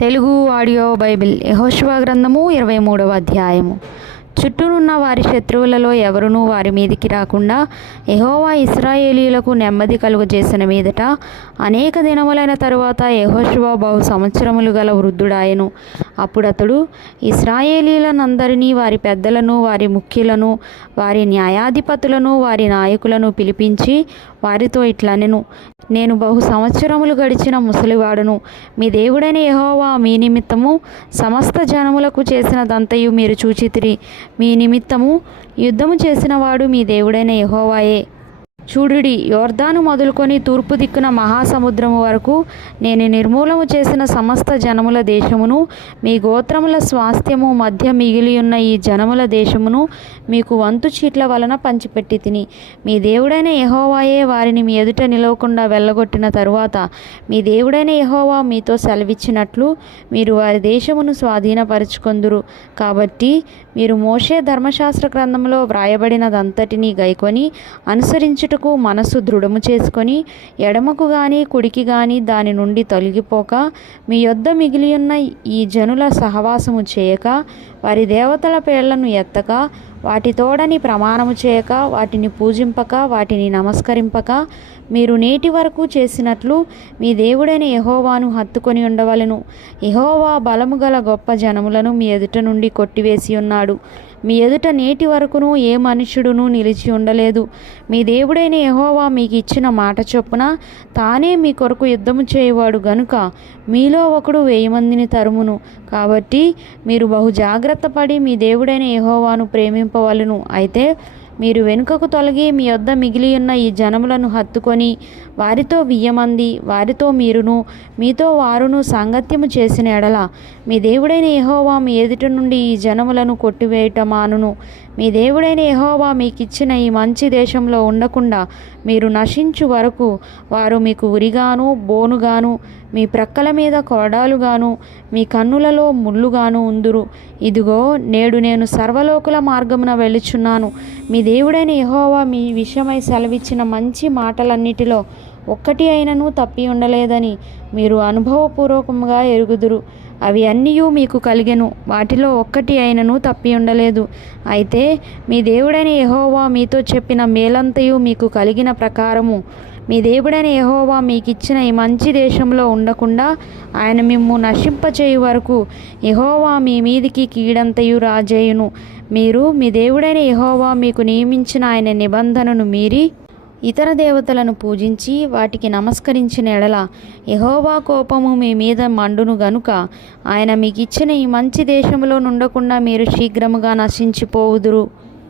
Telugu audio Bible యెహోషువ గ్రంథము ఇరవై మూడవ అధ్యాయము. చుట్టూనున్న వారి శత్రువులలో ఎవరునూ వారి మీదికి రాకుండా ఎహోవా ఇస్రాయేలీలకు నెమ్మది కలుగజేసిన మీదట అనేక దినములైన తరువాత యహోశివా బహు సంవత్సరములు గల వృద్ధుడాయను. అప్పుడతడు ఇస్రాయేలీలనందరినీ వారి పెద్దలను వారి ముఖ్యులను వారి న్యాయాధిపతులను వారి నాయకులను పిలిపించి వారితో ఇట్లనెను. నేను బహు సంవత్సరములు గడిచిన ముసలివాడును. మీ దేవుడైన యహోవా మీ నిమిత్తము సమస్త జనములకు చేసినదంతయు మీరు చూచితిరి. మీ నిమిత్తము యుద్ధము చేసినవాడు మీ దేవుడైన యహోవాయే. చూడుడి యోర్దాను మొదలుకొని తూర్పు దిక్కున మహాసముద్రము వరకు నేను నిర్మూలము చేసిన సమస్త జనముల దేశమును మీ గోత్రముల స్వాస్థ్యము మధ్య మిగిలియున్న ఈ జనముల దేశమును మీకు వంతు చీట్ల వలన పంచిపెట్టి తిని మీ దేవుడైన యహోవాయే వారిని మీ ఎదుట నిలవకుండా వెళ్ళగొట్టిన తరువాత మీ దేవుడైన యహోవా మీతో సెలవిచ్చినట్లు మీరు వారి దేశమును స్వాధీనపరచుకొందురు. కాబట్టి మీరు మోషే ధర్మశాస్త్ర గ్రంథంలో వ్రాయబడినదంతటినీ గైకొని అనుసరించుటకు మనస్సు దృఢము చేసుకొని ఎడమకు గాని కుడికి గాని దాని నుండి తొలగిపోక మీ యొద్ద మిగిలియున్న ఈ జనుల సహవాసము చేయక వారి దేవతల పేర్లను ఎత్తక వాటి తోడని ప్రమాణము చేయక వాటిని పూజింపక వాటిని నమస్కరింపక మీరు నేటి వరకు చేసినట్లు మీ దేవుడైన యహోవాను హత్తుకొని ఉండవలెను. యహోవా బలము గల గొప్ప జనములను మీ ఎదుట నుండి కొట్టివేసి ఉన్నాడు. మీ ఎదుట నేటి వరకును ఏ మనుష్యుడును నిలిచి ఉండలేదు. మీ దేవుడైన యహోవా మీకు ఇచ్చిన మాట చొప్పున తానే మీ కొరకు యుద్ధము చేయవాడు గనుక మీలో ఒకడు వెయ్యి మందిని తరుమును. కాబట్టి మీరు బహు జాగ్రత్త పడి మీ దేవుడైన యెహోవాను ప్రేమింపవలను అయితే మీరు వెనుకకు తొలగి మీ యొద్ద మిగిలి ఉన్న ఈ జనములను హత్తుకొని వారితో వియ్యమంది వారితో మీరును మీతో వారును సాంగత్యము చేసిన ఎడల మీ దేవుడైన యెహోవా మీ ఎదుట నుండి ఈ జనములను కొట్టివేయటమానును మీ దేవుడైన యెహోవా మీకిచ్చిన ఈ మంచి దేశంలో ఉండకుండా మీరు నశించు వరకు వారు మీకు ఉరిగాను బోనుగాను మీ ప్రక్కల మీద కొడాలుగాను మీ కన్నులలో ముళ్ళుగాను ఉందురు. ఇదిగో నేడు నేను సర్వలోకుల మార్గమున వెళ్ళుచున్నాను. మీ దేవుడైన యహోవా మీ విషయమై సెలవిచ్చిన మంచి మాటలన్నిటిలో ఒక్కటి అయినను తప్పి ఉండలేదని మీరు అనుభవపూర్వకంగా ఎరుగుదురు. అవి అన్నీ మీకు కలిగెను. వాటిలో ఒక్కటి అయినను తప్పి ఉండలేదు. అయితే మీ దేవుడైన ఎహోవా మీతో చెప్పిన మేలంతయు మీకు కలిగిన ప్రకారము. మీ దేవుడైన ఎహోవా మీకు ఇచ్చిన ఈ మంచి దేశంలో ఉండకుండా ఆయన మిమ్ము నశింపచేయు వరకు యెహోవా మీ మీదికి కీడంతయు రాజేయును. మీరు మీ దేవుడైన ఎహోవా మీకు నియమించిన ఆయన నిబంధనను మీరి ఇతర దేవతలను పూజించి వాటికి నమస్కరించిన ఎడల యహోవా కోపము మీ మీద మండును గనుక ఆయన మీకు ఇచ్చిన ఈ మంచి దేశంలో నుండకుండా మీరు శీఘ్రముగా నశించిపోవుదురు.